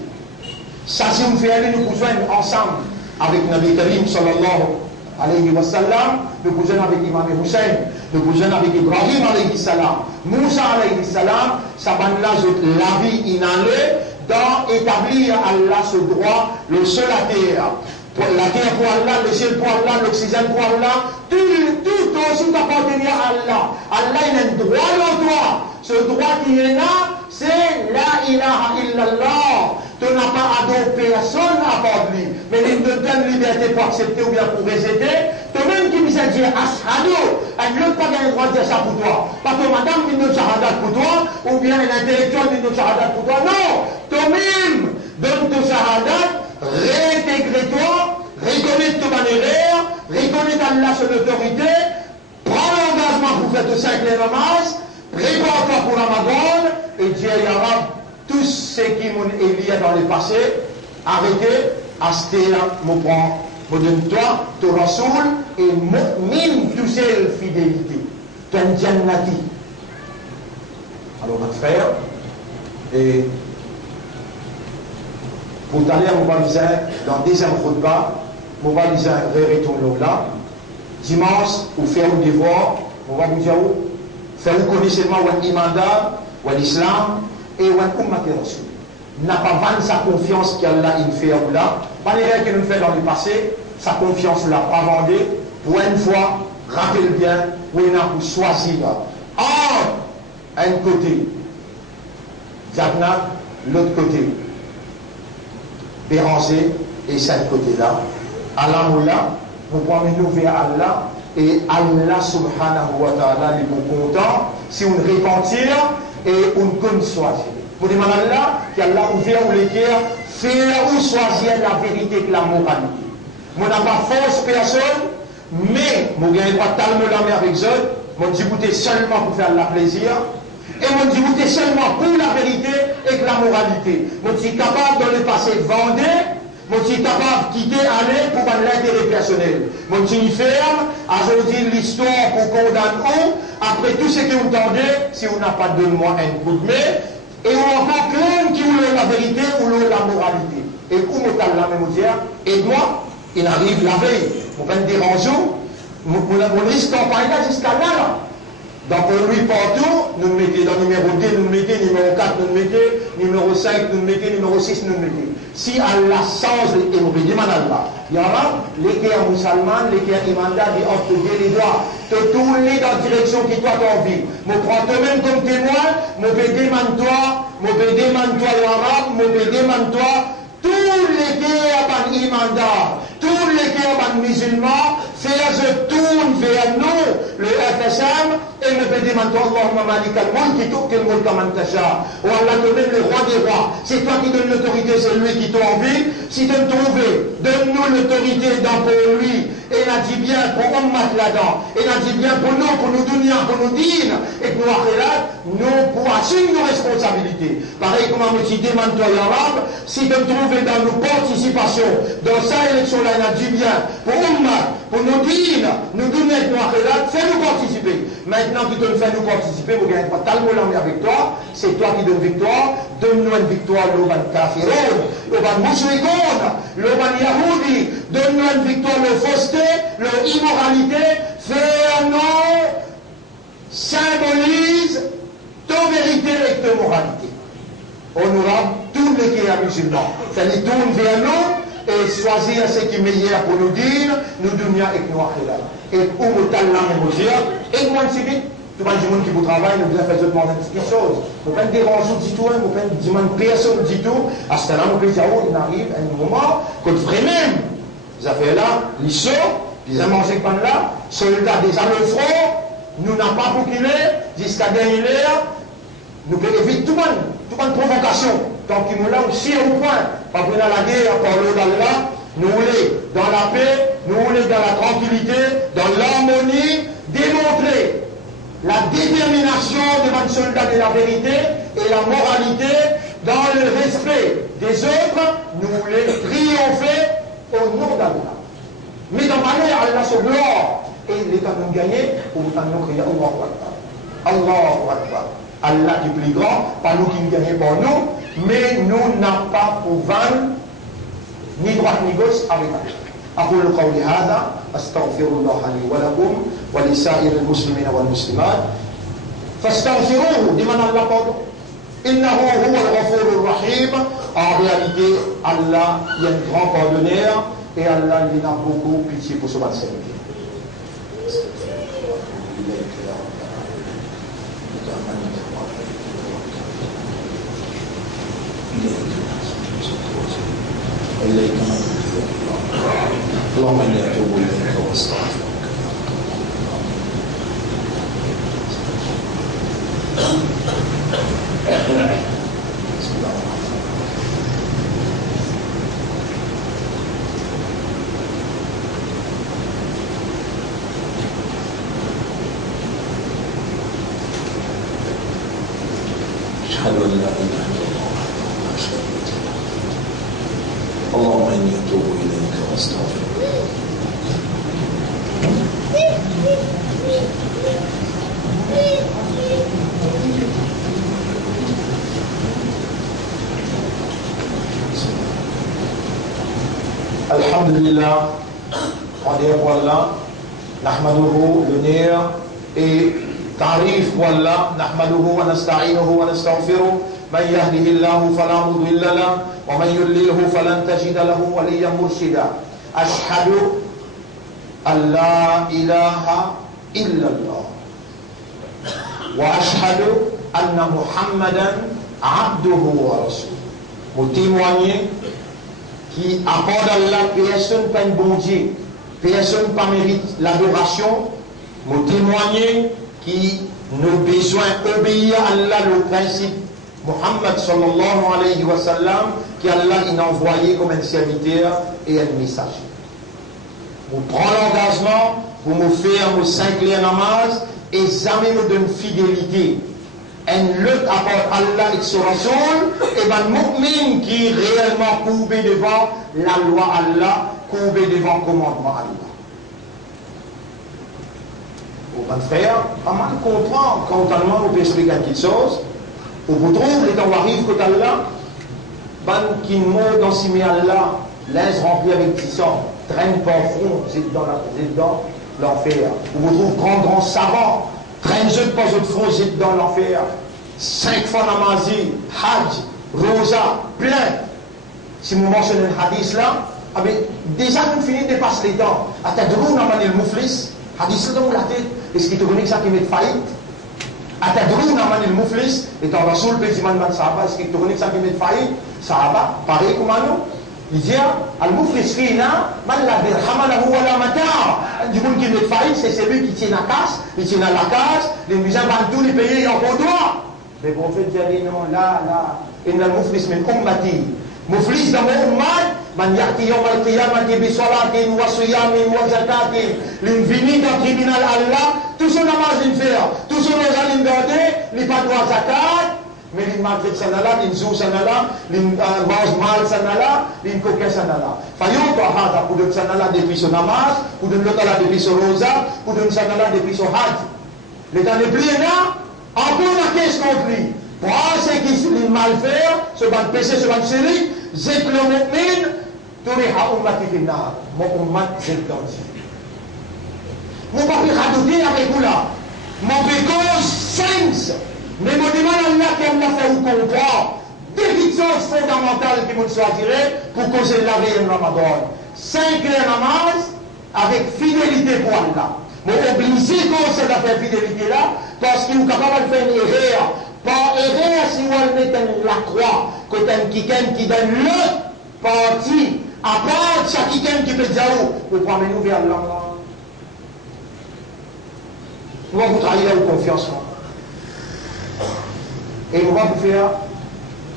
Ça, si on fait aller, nous pouvons ensemble avec Nabi Karim sallallahu alayhi wa sallam, nous pouvons avec Imam Hussein, nous pouvons avec Ibrahim alayhi salam, Moussa alayhi salam, ça va la vie inhalée dans établir Allah ce droit, le seul à terre. La terre pour Allah, le ciel pour Allah, l'oxygène pour Allah, tout aussi appartenir à Allah. Allah il a un droit en toi. Ce droit qui est là, c'est la ilaha illallah. Tu n'as pas adopté personne à part lui. Mais il te donne liberté pour accepter ou bien pour rejeter. Toi-même qui me dit ashadu, elle ne peut pas gagner le droit de dire ça pour toi. Parce que madame dit notre shahadat pour toi, ou bien un intellectuel dit notre shahadat pour toi. Non, toi-même donne ton shahadat. Réintègre-toi, reconnais ton erreur, reconnais Allah son autorité, prends l'engagement pour faire tout ça avec les namaz, prépare-toi pour Ramadan, et dis à Yarab, tous ceux qui m'ont élié dans le passé, arrêtez, astéa, me prends, me donne-toi, ton Rasoul, et mine tous ces fidélité, ton Jannati. Alors, mon frère, et pour aller à Moubaliza, dans le deuxième khutbah, Moubaliza retourne là. Dimanche, ou faire un devoir, Moubaliza, faire un connaissement de l'imanda, de l'islam, et de l'ummat Rasoul. N'a pas vendu sa confiance qu'Allah il fait là. Pas l'erreur qu'il nous fait dans le passé, sa confiance là, pas vendue. Pour une fois, rappelle bien, où il a pour choisir. Un côté, Jannat, l'autre côté. Béranger et cet côté-là. Allah Moula, vous promenez-nous vers Allah et Allah subhanahu wa ta'ala est pour content si on repentir et on compte choisir. Vous demandez à Allah qu'Allah ouvert ou les cœurs, faire ou choisir la vérité et la moralité. Moi n'a pas force personne, mais moi gagne pas tellement la mer avec eux, moi dis goûter seulement pour faire la plaisir. Et moi, je dis seulement pour la vérité et la moralité. Moi, je suis capable dans le passé de vendre. Moi, je suis capable de quitter, aller pour l'intérêt personnel. Moi, je suis ferme. Aujourd'hui, l'histoire pour condamner. Après tout ce que vous entendez, si vous n'avez pas de moi un coup de main, et on encore plein qui voulait la vérité ou la moralité. Et où me parle la même dire, aide-moi, il arrive la veille. Vous pouvez me déranger. Mon risque campagne jusqu'à là. Donc pour lui partout, nous nous mettons dans numéro 2, nous nous mettons numéro 4, nous nous mettons numéro 5, nous nous mettons numéro 6, nous nous mettons. Si Allah change les émotions, demande Allah. Il y aura les qui sont musulmans, les qui sont imandats, les offres de les doigts, te tourner dans la direction qui doit envie. Je prends toi-même comme témoin, je vais demander toi l'arabe, je vais demander tous les qui sont imandats, tous les qui sont musulmans, je tourne vers nous, le FSM, et me fait demander Allahumma malik al-mulk qui tourne le mulk man tasha. Ou Allah te donne le roi des rois. C'est toi qui donnes l'autorité, c'est lui qui t'a envie. Si tu me trouves, donne-nous l'autorité dans pour lui. Et il a dit bien pour Ummat là-dedans. Et il a dit bien pour nous dunya, pour nous dînes, et pour nous akhirat, nous pour assumer nos responsabilités. Pareil comme on me dit, demande-toi l'arabe, si tu me trouves dans nos participations, dans sa élection là, il a dit bien pour Ummat, pour nous dînes, nous dunya et nous akhirat, fais-nous participer. Maintenant que tu me fais nous participer, vous ne gagnez pas tellement avec toi, c'est toi qui donnes victoire. donne-nous une victoire, l'Oban Kafiroun, l'Oban Mouchrikoun, l'Oban Yahoudi, donne-nous une victoire, le fausseté, l'immoralité, faire-nous, symbolise ta vérité et ta moralité. Honorable, tous les qui sont musulmans, ça les tourne vers nous et choisir ce qui est meilleur pour nous dire, nous dunya et nous akhira. Et où nous allons nous dire, et moi, c'est vite. Tout le monde qui vous travaille, nous devons faire quelque chose. Nous ne pouvons pas déranger du tout, nous ne pouvons pas demander personne du tout. À ce temps-là, nous pouvons dire, oh, il arrive un moment que vraiment, vous avez là, les sauts, ils ont mangé comme là, soldats des armes au front, nous n'avons pas bouclé, jusqu'à dernière heure, nous pouvons éviter tout le monde provocation. Tant qu'ils nous là aussi au point, pas venir à la guerre, par l'eau d'Allah, nous voulons dans la paix, nous voulons dans la tranquillité, dans l'harmonie, démontrer la détermination devant le soldat de la vérité et la moralité dans le respect des autres, nous voulons triompher au nom d'Allah. Mais dans ma manière, Allah se gloire. Et l'État nous gagner, pour nous crier Allahu Akbar. Allahu Akbar. Allah qui est plus grand, pas nous qui nous gagnons pour nous, mais nous n'avons pas pour vendre ni droite ni gauche avec Allah. أقول قولي هذا أستغفر الله لي ولكم ولسائر المسلمين والمسلمات فاستغفروه لمن الله pardon إنه هو الغفور الرحيم. En réalité, Allah est un grand pardonneur et Allah il a beaucoup pitié pour son serviteur. اللهم اني اتوب اليك واستغفرك. بسم الله اشهد ان لا اله الا الله وحده لا شريك له. اللهم اني اتوب اليك واستغفرك. Alhamdulillah, on dit voilà, nahmaduhu, l'honneur et tarif voilà, nahmaduhu wa nasta'inuhu wa nastaghfiruh, man yahdihillahu fala mudilla lahu wa man yudlilhu falan tajida lahu waliyyan murshida. Ashhadu an la ilaha illallah wa ashhadu anna Muhammadan abduhu wa rasuluh. Pour témoigner qui accorde à Allah, personne pas un bon Dieu, personne pas mérite l'adoration, nous témoigner qui nos besoins obéir à Allah, le principe Muhammad sallallahu alayhi wa sallam, qui Allah il a envoyé comme un serviteur et un messager. Vous prenez l'engagement, vous me faire vos 5 namaz et jamais me donne fidélité. Un lutte à Allah et son Rasoul, et ben mu'min qui est réellement courbé devant la loi Allah, courbé devant le commandement Allah. Au contraire, comment comprendre quand on peut expliquer quelque chose, où vous trouvez les temps arrivent que Allah, ben qui mot dans si Allah, l'aise rempli avec 10 ans, traîne par front, c'est dans l'enfer. Où vous trouvez grand savant, traîne pas autre front, c'est dans l'enfer. 5 fois namazi, hajj, rosa, plein. Si vous mentionnez le hadith là, déjà nous finissons de passer les temps. Atadrou n'a pas le mouflis, hadith là dans la tête, est-ce qu'il te connaît que ça qui met faillite? Atadrou n'a pas le mouflis, et ton rasoul président de Sahaba, est-ce qu'il te connaît que ça qui met faillite? Sahaba, pareil comme nous. Il dit, al-mouflis fina, man la dirhama lahu wa la mata'. Du monde qui met faillite, c'est celui qui tient la casse, il tient la case, les musulmans dans tous les pays en droit. Le prophète dit non, là, inna al-muflis min ummati. Muflis dans mon ummat, man ya'ti yawm al-qiyamati bi salatin wa siyamin wa zakatin. L'infini dans le tribunal Allah, tout son namaz il fait, tout son rosa il garde, il pas droit zakat, mais il malgré ça là, il zou ça là, il mange mal ça là, il coquet ça là. Fayon to hada pour de ça là depuis son namaz, pour de l'autre là depuis son rosa, pour de ça là depuis son hajj. Les temps n'est plus là. Encore la caisse contre lui. Prends ce qui mal faire, ce ban péché, ce ban chéri, zek le mu'min, turiha ummati finnar. Mon ummat zek danti. Mon papi radouté avec vous là. Mon because sense. Mais mon demande Allah qui aime la faire vous comprendre. Des choses fondamentales qui vous soient tirées pour causer la vie en Ramadan. 5 namaz avec fidélité pour Allah. Mais obligé qu'on se faire fidélité là, parce qu'il est capable de faire une erreur. Par erreur, si on met la croix, quand quelqu'un qui donne l'autre partie, à part chaque quelqu'un qui peut dire, vous prenez nous vers Allah. Nous allons vous trahir la confiance. Et on va vous faire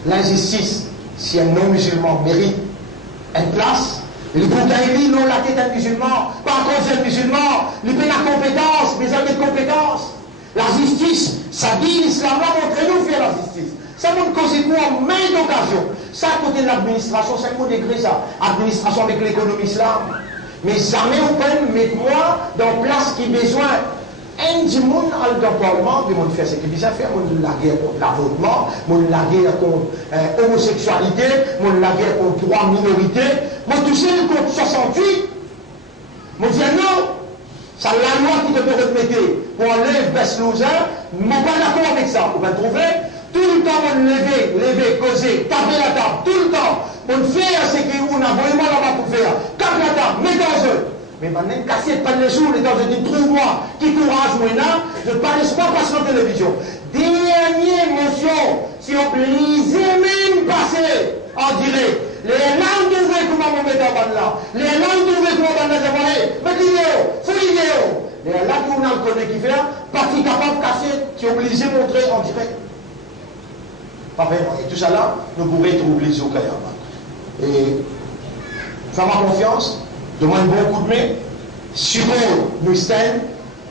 l'injustice. Si un non-musulman mérite une place, le Bougaïli, non, la tête d'un musulman, pas un troisième musulman, il paie la compétence, mais il de compétence. La justice, ça dit l'islam, là, montrez-nous faire la justice. Ça montre que c'est quoi en main d'occasion. Ça, à côté de l'administration, c'est un mot degré, ça. Administration avec l'économie islam. Mais jamais on peut mettre moi dans place qui besoin. Un du monde dans le Parlement, puis on fait ce qu'il vient faire, on la guerre contre l'avortement, on la guerre contre l'homosexualité, on la guerre contre droits minorités, on touché contre 68. On dit non, c'est la loi qui te peut remettre pour enlever baisse loser, on n'est pas d'accord avec ça. On va trouver tout le temps, on lever, causer, taper la table, tout le temps. On fait ce qu'on a vraiment là-bas pour faire. Tape la table, mets dans eux. Mais maintenant, casser pas les jours, les temps, je dis, trouve-moi, qui courage, moi, là, je ne parle pas passer en télévision. Dernière motion, si on lisait même passer en direct, les langues d'ouvrir, comment on met en bas là, les langues d'ouvrir, comment on met en bas là, mais vidéo, faut vidéo. Les langues qu'on a le connaît qui fait, pas qui capable de casser, qui est obligé de montrer en direct. Pas vraiment. Et tout ça là, nous pourrions être obligés au Kayama. Et, faire ma confiance. Donne-moi un bon coup de main. Suppose, nous stand,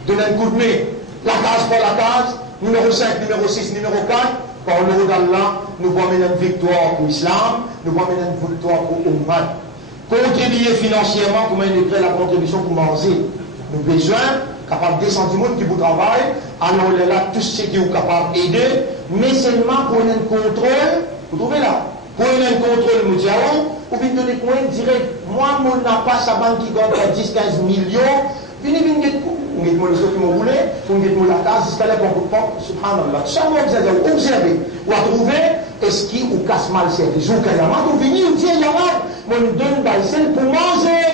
donne un coup de main. La case pour la case, numéro 5, numéro 6, numéro 4. Par le haut d'Allah, nous pouvons mener une victoire pour l'islam, nous pouvons mener une victoire pour l'Ummah. Contribuer financièrement pour mener la contribution pour manger. Nous avons besoin, capable de descendre du monde qui vous travaille, alors on est là, tous ceux qui sont capables d'aider, mais seulement pour un contrôle, vous trouvez là, pour un contrôle mondial. Ou bien donner quoi direct, moi, mon n'a pas sa banque qui gagne 10-15 millions, venez le choses que vous voulez, vous mettez la case, jusqu'à là pour vous prendre, subhanallah. Tout ça, vous allez observer, ou à trouver, est-ce qu'il ou casse mal service, ou qu'il y a mal, ou venir, ou dire, il y a mal, mon donne dans le sel pour manger.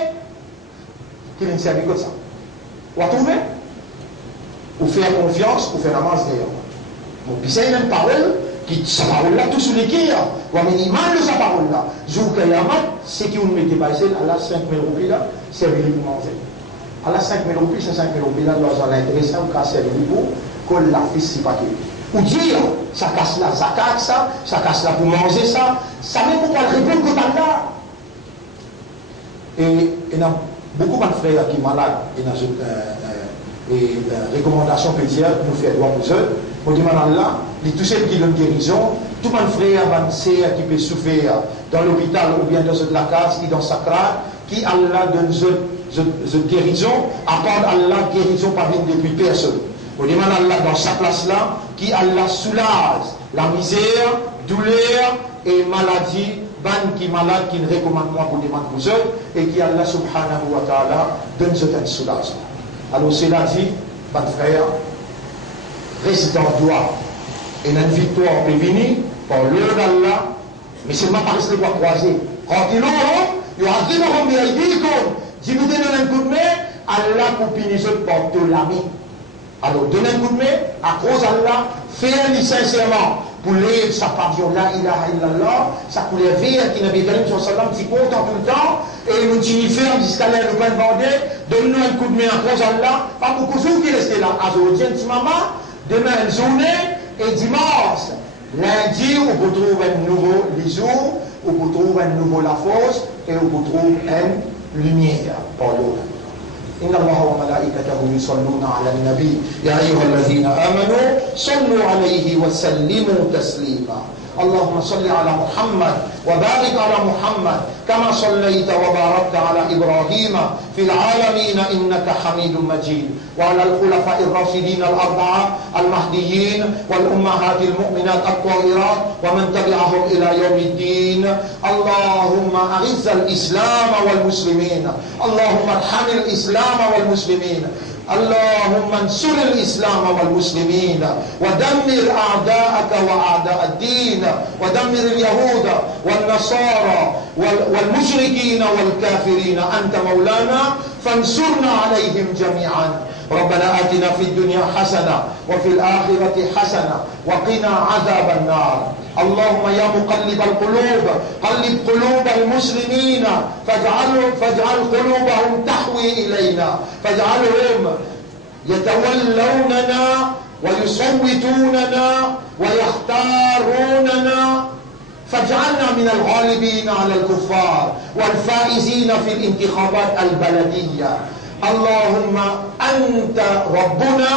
Qui vient servir comme ça. Ou à trouver, ou faire confiance, ou faire la masse d'ailleurs. Bon, puis ça, il y a une parole. Sa parole-là, tout sous les quilles, ou un minimal de sa parole-là. Jour Kayamat, c'est qui vous ne mettez pas ici, à la 5 000 roupies là, servez pour manger. À la 5 000 roupies, c'est 5 000 roupies là, doit être intéressant, ou qu'à servir pour, qu'on la fisse si pas qu'il. Ou dire, ça casse la zakat, ça casse la pour manger ça même pour pas le répondre quand on là. Et il y a beaucoup de frères qui sont malades, et dans une recommandation pédiatre, nous faire droit aux eux. On demande à Allah, tous ceux qui donnent guérison, tout le monde frère avancé qui peut souffrir dans l'hôpital ou bien dans la case, qui dans sa crâne, qui Allah donne une guérison, apprendre Allah guérison par une depuis personne. On demande à Allah dans sa place là, qui Allah soulage la misère, douleur et maladie, ban qui malade, qui ne recommande moi pour demander aux autres, et qui Allah subhanahu wa ta'ala donne un soulagement. Alors cela dit, mon frère, reste dans le droit. Et une victoire peut venir par l'heure d'Allah, mais seulement par rester les doigts croisés. Quand il y aura des gens qui disent si vous donnez un coup de main, Allah pour punir par tout l'ami. Alors donnez un coup de main, à cause d'Allah, faites-le sincèrement. Pour lire sa passion, la ilaha illallah, sa couleur verte qui n'a pas de sallam, qui content tout le temps, et nous t'y ferme jusqu'à l'air de pain vendé, donne-nous un coup de main à cause d'Allah, pas beaucoup de gens qui restent là. Aujourd'hui, un petit maman, demain une journée, et dimanche, lundi, on retrouve un nouveau jour, on retrouve un nouveau la force, et on retrouve une lumière par l'eau. إن الله وملائكته يصلون على النبي يا أيها الذين آمنوا صلوا عليه وسلموا تسليما اللهم صل على محمد وبارك على محمد كما صليت وباركت على إبراهيم في العالمين إنك حميد مجيد، وعلى الخلفاء الراشدين الأربعة المهديين والأمهات المؤمنات الطاهرات ومن تبعهم إلى يوم الدين. اللهم أعز الإسلام والمسلمين، اللهم ارحم الإسلام والمسلمين، اللهم انصر الإسلام والمسلمين، ودمر أعداءك وأعداء الدين، ودمر اليهود والنصارى والمشركين والكافرين. أنت مولانا فانصرنا عليهم جميعا. ربنا آتنا في الدنيا حسنة وفي الآخرة حسنة وقنا عذاب النار. اللهم يا مقلب القلوب قلب قلوب المسلمين، فاجعل قلوبهم تحوي إلينا، فاجعلهم يتولوننا ويصوتوننا ويختاروننا، فاجعلنا من الغالبين على الكفار والفائزين في الانتخابات البلدية. اللهم أنت ربنا،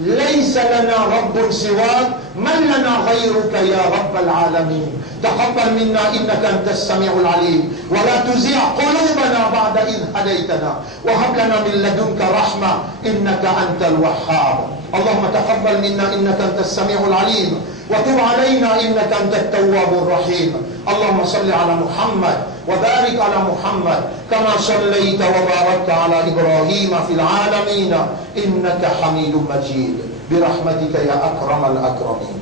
ليس لنا رب سواك، من لنا غيرك يا رب العالمين. تقبل منا إنك أنت السميع العليم، ولا تزيع قلوبنا بعد إذ هديتنا، وهب لنا من لدنك رحمة إنك أنت الوهاب. اللهم تقبل منا إنك أنت السميع العليم، وتب علينا إنك أنت التواب الرحيم. اللهم صل على محمد وبارك على محمد كما صليت وباركت على إبراهيم في العالمين إنك حميد مجيد برحمتك يا أكرم الأكرمين.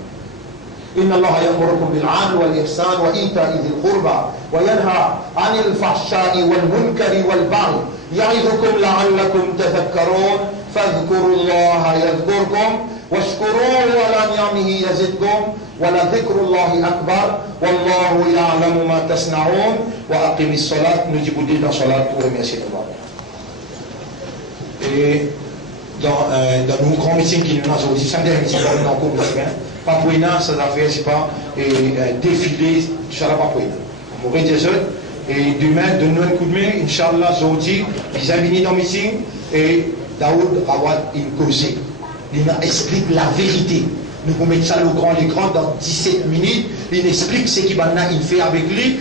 إن الله يأمركم بالعدل والإحسان وإيتاء ذي القربى وينهى عن الفحشاء والمنكر والبغي يعظكم لعلكم تذكرون. فاذكروا الله يذكركم واشكروه على نعمه يزدكم ولذكر الله أكبر والله يعلم ما تصنعون. وأقم الصلاة. نجيب الدين الصلاة ومياسين الله. Et dans nos grands meetings qui nous ont aussi, samedi meeting qui nous ont cours de semaine, Papouina, ça va faire, c'est pas, défiler, Inch'Allah Papouina. On va dire ça, et demain, donne-nous un coup de main, Inch'Allah, Zodi, ils ont venu dans le meeting, et Daoud Awad, il causait. Il explique la vérité. Nous pouvons mettre ça au grand écran dans 17 minutes. Il explique ce qu'il fait avec lui.